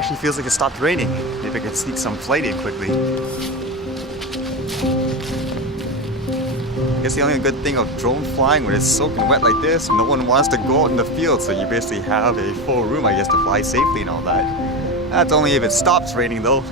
actually feels like it stopped raining. Maybe I could sneak some flight in quickly. I guess the only good thing of drone flying when it's soaking wet like this, no one wants to go out in the field, so you basically have a full room, I guess, to fly safely and all that. That's only if it stops raining though.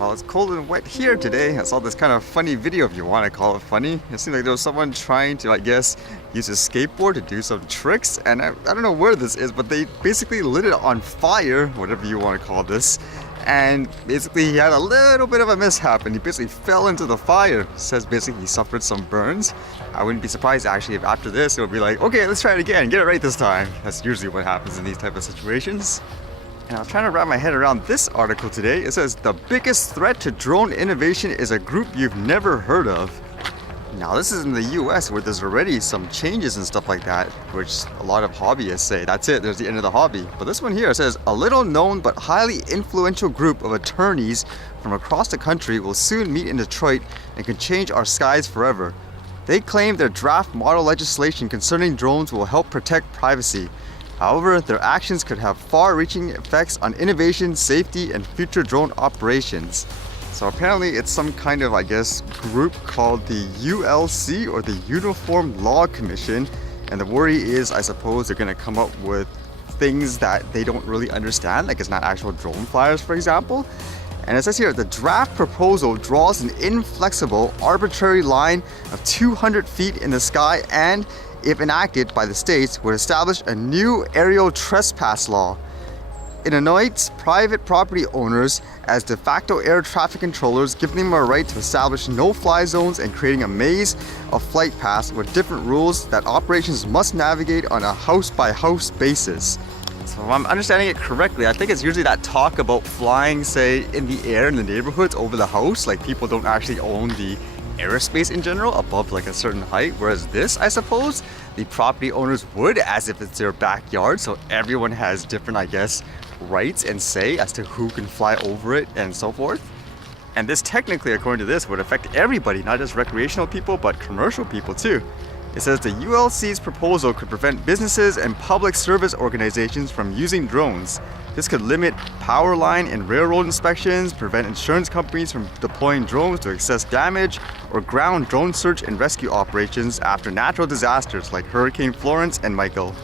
Well, it's cold and wet here today. I saw this kind of funny video, if you want to call it funny. It seemed like there was someone trying to, I guess, use a skateboard to do some tricks. And I don't know where this is, but they basically lit it on fire, whatever you want to call this. And basically he had a little bit of a mishap and he basically fell into the fire. It says basically he suffered some burns. I wouldn't be surprised actually if after this it would be like, okay, let's try it again, get it right this time. That's usually what happens in these type of situations. And I was trying to wrap my head around this article today. It says, the biggest threat to drone innovation is a group you've never heard of. Now this is in the US where there's already some changes and stuff like that, which a lot of hobbyists say, that's it, there's the end of the hobby. But this one here says, a little known but highly influential group of attorneys from across the country will soon meet in Detroit and can change our skies forever. They claim their draft model legislation concerning drones will help protect privacy. However, their actions could have far-reaching effects on innovation, safety, and future drone operations. So apparently it's some kind of, I guess, group called the ULC, or the Uniform Law Commission. And the worry is, I suppose, they're going to come up with things that they don't really understand, like it's not actual drone flyers, for example. And it says here, the draft proposal draws an inflexible, arbitrary line of 200 feet in the sky and, if enacted by the states, would establish a new aerial trespass law. It anoints private property owners as de facto air traffic controllers, giving them a right to establish no-fly zones and creating a maze of flight paths with different rules that operations must navigate on a house-by-house basis. So if I'm understanding it correctly, I think it's usually that talk about flying, say, in the air in the neighborhoods over the house, like people don't actually own the airspace in general above like a certain height, whereas this, I suppose, the property owners would, as if it's their backyard, so everyone has different, I guess, rights and say as to who can fly over it and so forth. And this technically, according to this, would affect everybody, not just recreational people, but commercial people too. It says the ULC's proposal could prevent businesses and public service organizations from using drones. This could limit power line and railroad inspections, prevent insurance companies from deploying drones to assess damage, or ground drone search and rescue operations after natural disasters like Hurricane Florence and Michael.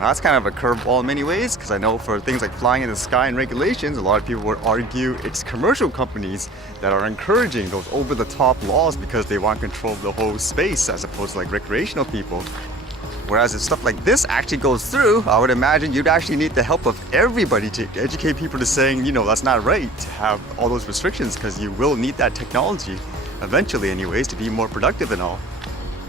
Now, that's kind of a curveball in many ways, because I know for things like flying in the sky and regulations, a lot of people would argue it's commercial companies that are encouraging those over-the-top laws because they want control of the whole space as opposed to like recreational people. Whereas if stuff like this actually goes through, I would imagine you'd actually need the help of everybody to educate people to saying, you know, that's not right to have all those restrictions, because you will need that technology eventually anyways to be more productive and all.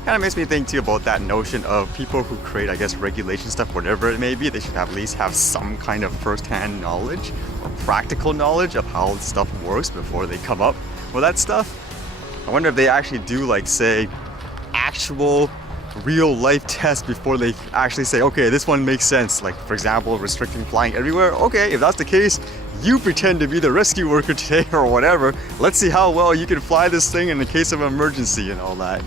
Kind of makes me think too about that notion of people who create, I guess, regulation stuff, whatever it may be, they should at least have some kind of first-hand knowledge or practical knowledge of how stuff works before they come up with that stuff. I wonder if they actually do, like, say, actual real-life tests before they actually say, okay, this one makes sense. Like, for example, restricting flying everywhere. Okay, if that's the case, you pretend to be the rescue worker today or whatever. Let's see how well you can fly this thing in the case of emergency and all that.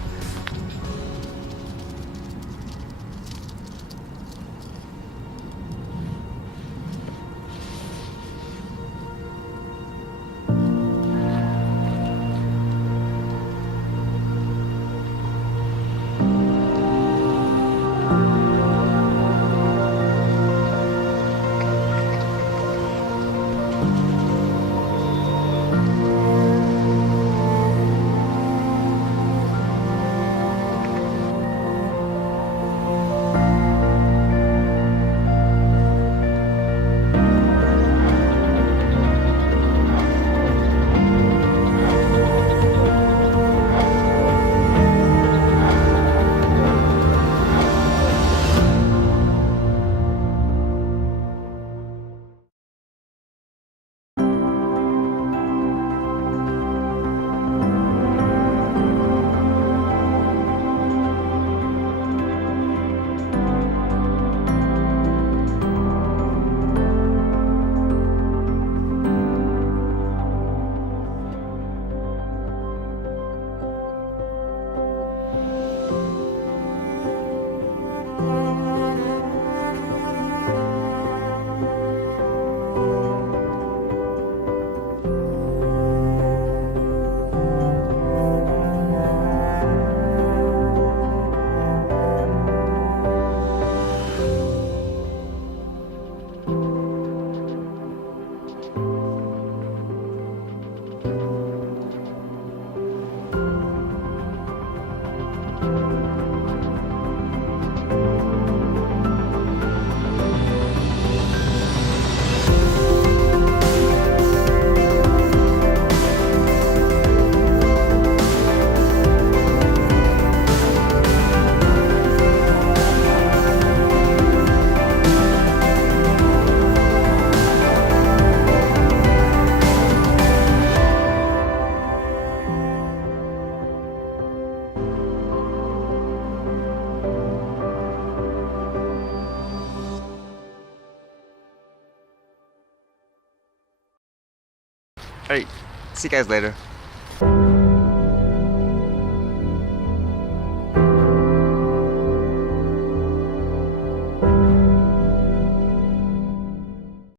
Alright, see you guys later.